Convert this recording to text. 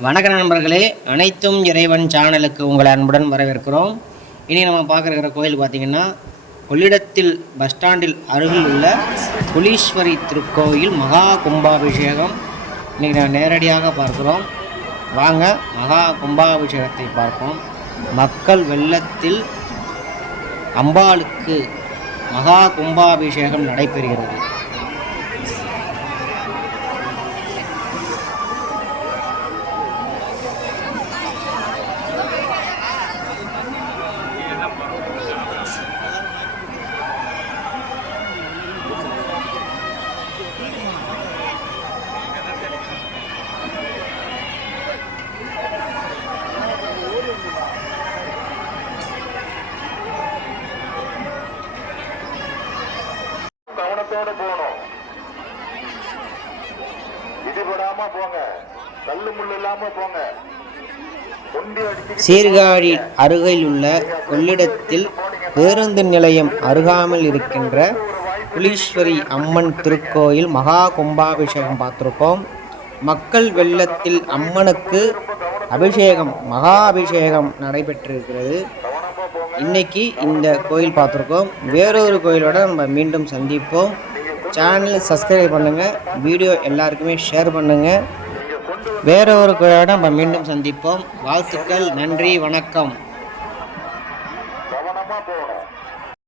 வணக்க நண்பர்களே அனைத்தும் இறைவன் சேனலுக்கு உங்களை அன்புடன் வரவேற்கிறோம். இனி நம்ம பார்க்குற கோயில் பார்த்திங்கன்னா கொள்ளிடத்தில் பஸ் ஸ்டாண்டில் அருகில் உள்ள குலீஸ்வரி திருக்கோயில் மகா கும்பாபிஷேகம். இன்றைக்கி நான் நேரடியாக பார்க்குறோம். வாங்க மகா கும்பாபிஷேகத்தை பார்ப்போம். மக்கள் வெள்ளத்தில் அம்பாளுக்கு மகா கும்பாபிஷேகம் நடைபெறுகிறது. கவனத்தோட போகணும். இடிபடாம போங்க. கல்லு முள்ளு இல்லாம போங்க. சீர்காழி அருகில் உள்ள கொள்ளிடத்தில் பேருந்து நிலையம் அருகாமையில் இருக்கின்ற குலீஸ்வரி அம்மன் திருக்கோயில் மகா கும்பாபிஷேகம் பார்த்துருக்கோம். மக்கள் வெள்ளத்தில் அம்மனுக்கு அபிஷேகம் மகா அபிஷேகம் நடைபெற்றிருக்கிறது. இன்னைக்கு இந்த கோயில் பார்த்துருக்கோம். வேறொரு கோயிலோட நம்ம மீண்டும் சந்திப்போம். சேனல் சப்ஸ்கிரைப் பண்ணுங்கள் வீடியோ எல்லாருக்குமே ஷேர் பண்ணுங்கள் வேற ஒரு கோயிலோட நம்ம மீண்டும் சந்திப்போம். வாழ்த்துக்கள் நன்றி வணக்கம். போகணும்